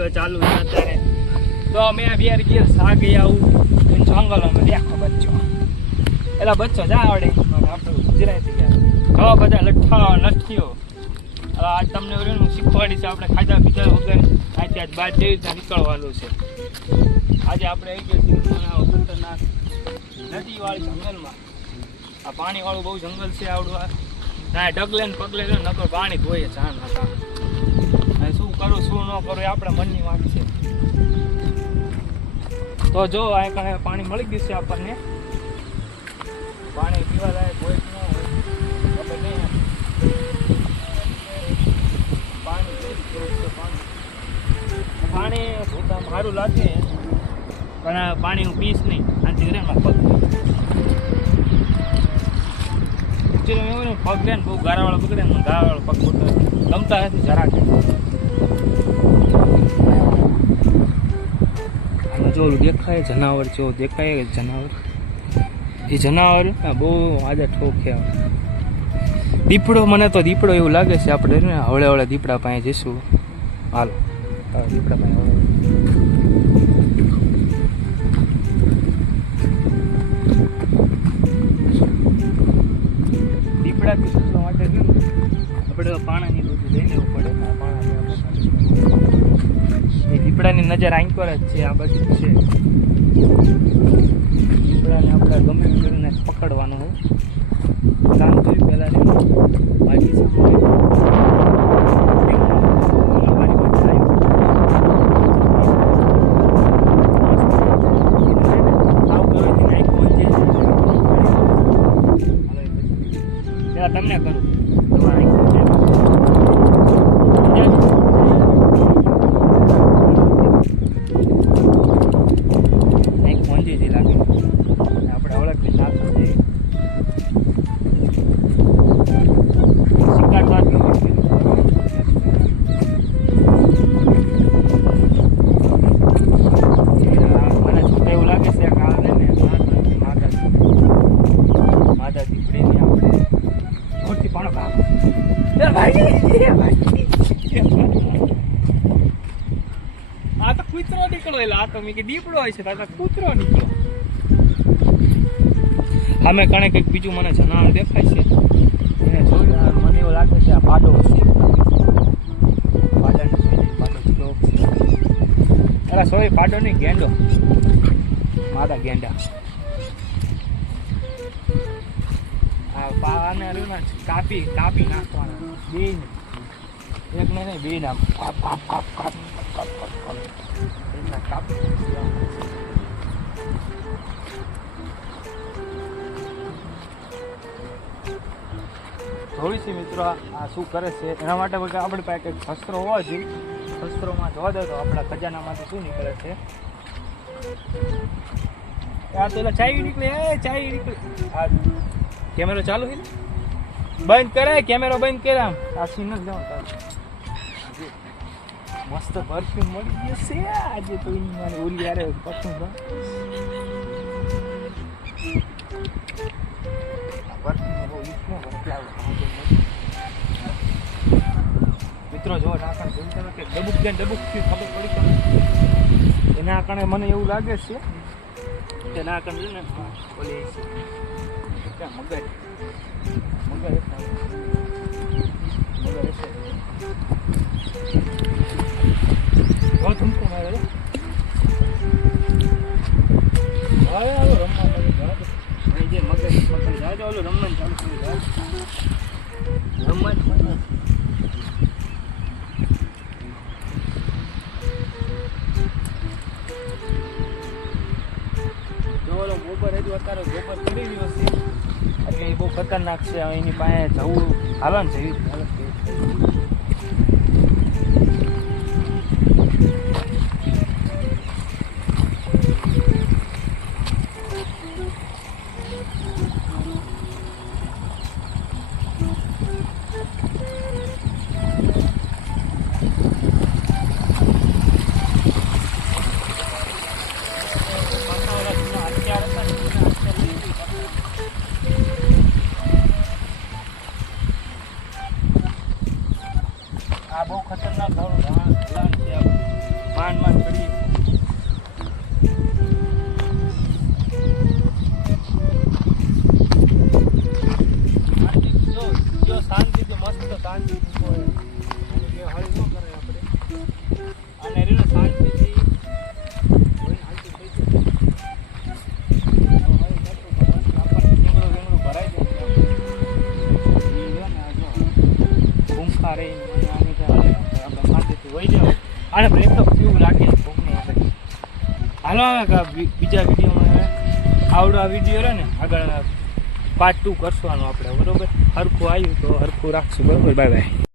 Video ચાલુ છે અત્યારે. તો અમે બિયાર ગીર સાગે આવું જંગલોમાં દેખો બચ્ચો એલા બચ્ચો જા આવડે આપણે ગુજરાતી ગયા બધા લઠ્ઠા લઠ્ઠીઓ. આજ તમને હું શીખવાડીશ આપણે ખાધા પીધા વગર આજે આજ બાદ જેવી રીતે નીકળવાનું છે. આજે આપણે આવી ગયા છીએ ખતરનાક નદીવાળી જંગલમાં. આ પાણીવાળું બહુ જંગલ છે આવડું. ના ડગલે ને પગલે નકર પાણી ધોઈએ જાણ હતા. શું કરું શું ન કરું એ આપણા મનની વાત છે. તો જો આ કણે પાણી મળી ગયું છે આપણને. પાણી પીવા લાયક હોય ન હોય ખબર નહીં. પાણી ધોતા સારું લાગે પણ પાણી હું પીશ નહીં. આથી કરે પગ એવું ને પગ લે ને બહુ ગારાવાળો પકડે ને ગારાવાળો પગ પકડે ગમતા નથી જરાક. આમાં જો દેખાય જનાવર જો દેખાય જનાવર. એ જનાવર બહુ આજે ઠોકે. દીપડો મને તો દીપડો એવું લાગે છે. આપણે ને હવળે હવળે દીપડા પાસે જઈશું. હાલો દીપડા પાસે દીપડા પીસવા માટે આપણે પાણાની બધું લઈ લેવું પડે. એ દીપડાની નજર આંક પર જ છે. આ બધું છે દીપડાને આપણે ગમે કરીને પકડવાનું હોય. કામ કર્યું પહેલાં બાકી તમને કરું પહોંચી લાગે આપણે ઓળખી નાખવું છે. મને છોટા એવું લાગે છે કે આ ને માતા દીપડીને આપણે મોટી પણ આ તો કૂતરો નીકળો. એટલે આ તો મેં કે દીપડો હોય છે તો કૂતરો નીકળો. અમે કણે કંઈક બીજું મને જણાવવાનું દેખાય છે. એને જોયું મને એવું લાગે છે આ પાડો હશે. પાડાને પાડો સ્લોક છે. અરે સોરી પાડો નહીં ગેંડો. માદા ગેંડા. આ પાને કાપી નાખવાના બે એક નહીં બે નામ કાપી. જોઈ છે મિત્રો આ શું કરે છે. એના માટે આપણી પાસે કંઈક શસ્ત્રો હોવા જોઈએ. શસ્ત્રોમાં જોવા દે તો આપણા ખજાનામાંથી શું નીકળે છે. આ તો ચાવી નીકળે. ચાવી નીકળે. આ કેમેરો ચાલુ છે બંધ કરે. કેમેરો બંધ કરે. આ સીન જ જાઉં મસ્ત પરફ્યુમ મળી ગયો છે આજે તો. ઓલી યારે પરફ્યુમ મિત્રો જો નાખણ જોયું કે ડબુક થયું ખબર પડી કે એના કારણે મને એવું લાગે છે કે ના કારણે ને ઓલી મગર બહુ ધૂમકો મારે. હવે આવો રમવા જે મગર જાય ઓલું રમવાનું ચાલુ કરી જાય. રમવા જો ઓલો ગોબર હજુ અત્યારે ગોબર કરી રહ્યો છે એટલે એ બહુ ખતરનાક છે. એની પાસે જવું હાલો ને જઈ આ બહુ ખતરનાક માંડ ચડી. જો શાંતિ તો મસ્ત શાંતિ હોય. અને કે હળી ન કરે આપણે. અને રેનો શાંતિથી હોય હાલતું થઈ જાય. ભરાઈ જાય. ભૂંખા રહી આપણે શાંતિથી વહી જાવ. આને બ્રેક તો કેવું લાગે ભૂખને આપણે. હાલો આવે બીજા વિડીયોમાં આવડો આ વિડીયો રહે ને આગળ પાર્ટ 2 કરશું આપણે બરોબર. હરખું આવ્યું તો હરખું રાખશું બરોબર. Bye bye.